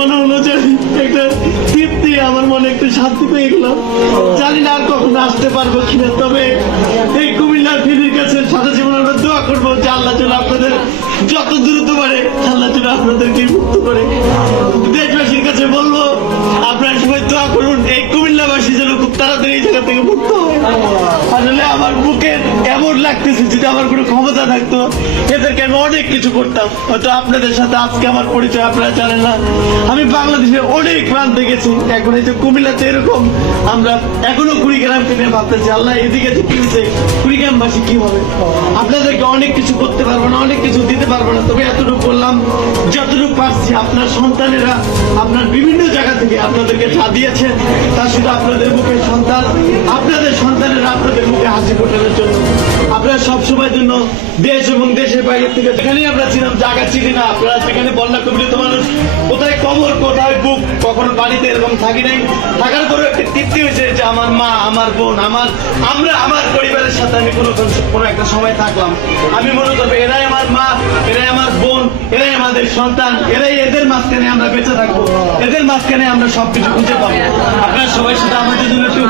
মনে হলো যে একটা তৃপ্তি, আমার মনে একটু শান্তি পেয়ে গেলাম। জানি না আর কখন আসতে পারব কিনা, তবে এই কুমিল্লার ফিরির কাছে সারা জীবন আমরা দোয়া করব যে আল্লাহ যেন আপনাদের যত দ্রুত পারে, আল্লাহ যেন আপনাদেরকে মুক্ত করে। দেশবাসীর কাছে বলব, আপনারা সবাই দোয়া করুন, এই কুমিল্লাবাসী যেন খুব তাড়াতাড়ি এই জায়গা থেকে মুক্ত হয়। আমার বুকে এমন লাগতেছে যদি আমার কোনো ক্ষমতা থাকতো। এদেরকে আমি অনেক কিছু করতাম। হয়তো আপনাদের সাথে আজকে আমার পরিচয় আপনারা জানেন না। আমি বাংলাদেশে অনেক প্রান্তে গেছি এখন এই যে কুমিল্লাতে এরকম আমরা এখনও কুড়িগ্রামকে নিয়ে ভাবতেছি, আল্লাহ এদিকে যে কি হয়েছে, কুড়িগ্রামবাসী কি হবে? আপনাদেরকে অনেক কিছু করতে পারব না, অনেক কিছু দিতে পারব না। তবে এতটুকু বললাম, যতটুকু পারছি, আপনার সন্তানেরা, আপনার বিভিন্ন জায়গা থেকে আপনাদেরকে যা দিয়েছেন, তা শুধু আপনাদের মুখে সন্তান, আপনাদের সন্তানেরা আপনাদের মুখে হাসি ফোটানোর জন্য। আপনারা সবসময়ের জন্য দেশ এবং দেশের বাইরে থেকে যেখানেই আমরা ছিলাম, জায়গা চিনি না। আপনারা সেখানে বন্যা কবিরিত মানুষ, কোথায় কবর, কোথায় বুক, কখনো বাড়িতে এরকম থাকি নাই। থাকার পরেও একটা তৃপ্তি হয়েছে যে আমার মা, আমার বোন, আমার, আমরা, আমার পরিবারের সাথে আমি কোনো কোনো একটা সময় থাকলাম। আমি মনে করব এরাই আমার মা এরাই আমার বোন এরাই আমাদের সন্তান, এরাই এদের মাঝখানে আমরা বেঁচে থাকব। এদের মাঝখানে আমরা সবকিছু খুঁজে পাবো। আপনারা সবাই সাথে আমাদের জন্য একটু